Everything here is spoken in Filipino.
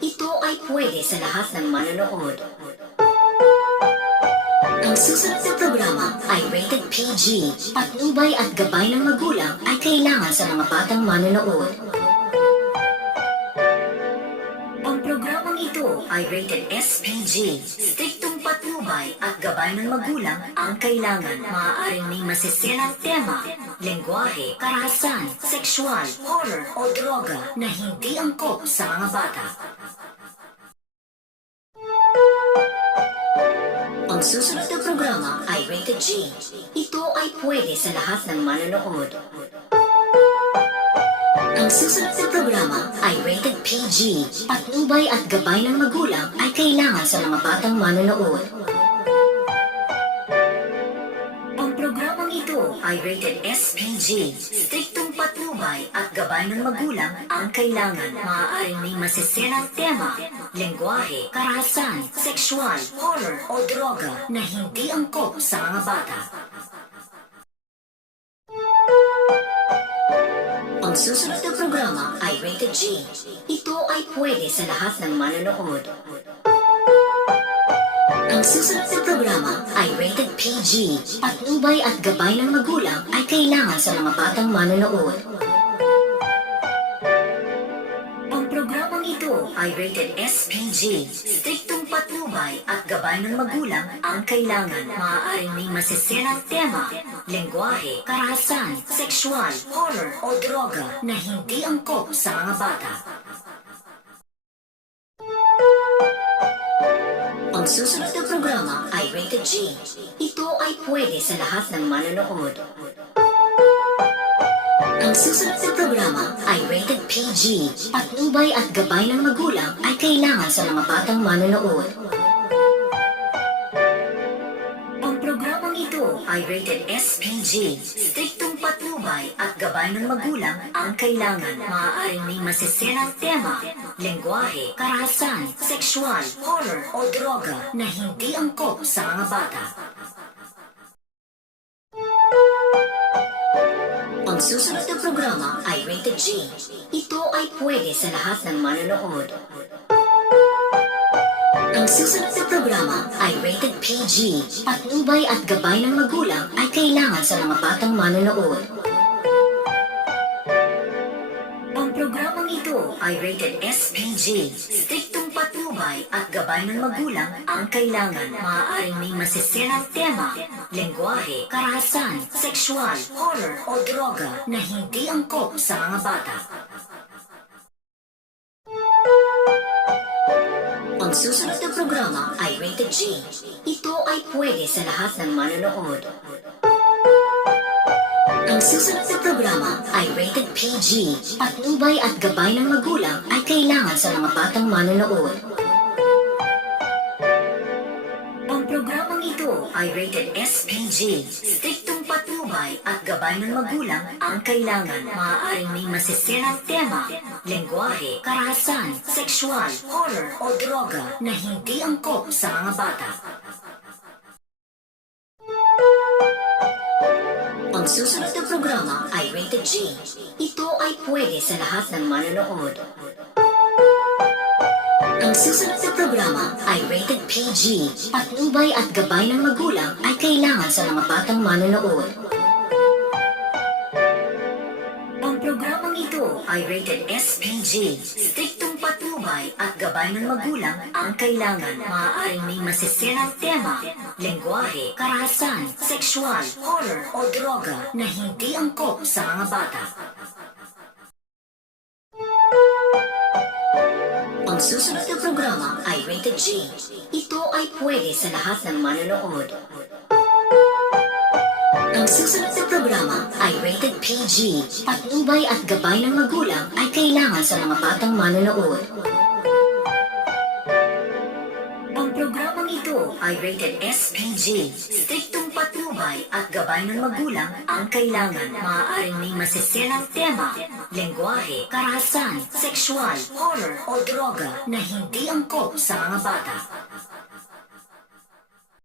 Ito ay pwede sa lahat ng manonood. Ang susunod na programa ay rated PG. Patnubay at gabay ng magulang ay kailangan sa mga batang manonood. Ang programang ito ay rated SPG. Striktong patnubay at gabay ng magulang ang kailangan. Maaaring may masiselang tema, lengguwahe, karahasan, sexual, horror o droga na hindi angkop sa mga bata. Ang susunod na programa ay rated G. Ito ay pwede sa lahat ng manonood. Ang susunod na programa ay rated PG. Patnubay at gabay ng magulang ay kailangan sa mga batang manonood. Ang programang ito ay rated SPG. Striktong patnubay at gabay ng magulang ang kailangan. Maaaring may masiselang tema, lengguwahe, karahasan, sexual, horror o droga na hindi angkop sa mga bata. Ang susunod na programa ay rated G. Ito ay pwede sa lahat ng manonood. Ang susunod na programa ay rated PG. Patnubay at gabay ng magulang ay kailangan sa mga batang manonood. Ang programang ito ay rated SPG. Striktong patnubay at gabay ng magulang ang kailangan. Maaaring may masiselang tema, lengguwahe, karahasan, sexual, horror o droga na hindi angkop sa mga bata. Ang susunod na programa ay rated G. Ito ay pwede sa lahat ng manonood. Ang susunod na programa ay rated PG. Patnubay at gabay ng magulang ay kailangan sa mga batang manonood. Ang programang ito ay rated SPG. Striktong patnubay at gabay ng magulang ang kailangan. Maaaring may masiselang tema, lengguwahe, karahasan, sexual, horror o droga na hindi angkop sa mga bata. Ang susunod na programa ay rated G. Ito ay pwede sa lahat ng manonood. Ang susunod na programa ay rated PG. Patnubay at gabay ng magulang ay kailangan sa mga batang manonood. Ang programang ito ay rated SPG. Striktong patnubay at gabay ng magulang ang kailangan. Maaaring may masiselang tema, lengguwahe, karahasan, sexual, horror o droga na hindi angkop sa mga bata. Ang susunod na programa ay rated G. Ito ay pwede sa lahat ng manonood. Ang susunod na programa ay rated PG. Patnubay at gabay ng magulang ay kailangan sa mga batang manonood. Ang programang ito ay rated SPG. Striktong patnubay at gabay ng magulang ang kailangan. Maaaring may masiselang tema, lengguwahe, karahasan, sexual, horror o droga na hindi angkop sa mga bata. Ang susunod na programa ay rated G. Ito ay pwede sa lahat ng manonood. Ang susunod na programa ay rated PG. Patnubay at gabay ng magulang ay kailangan sa mga batang manonood. Ang programang ito ay rated SPG. Striktong patnubay at gabay ng magulang ang kailangan. Maaaring may masiselang tema, lengguwahe, karahasan, sexual, horror o droga na hindi angkop sa mga bata. Ang susunod na programa ay rated G. Ito ay pwede sa lahat ng manonood. Ang susunod na programa ay rated PG. Patnubay at gabay ng magulang ay kailangan sa mga batang manonood. Ang programang ito ay rated SPG. Striktong patnubay at gabay ng magulang ang kailangan. Maaaring may masiselang tema, lengguwahe, karahasan, sexual, horror o droga na hindi angkop sa mga bata.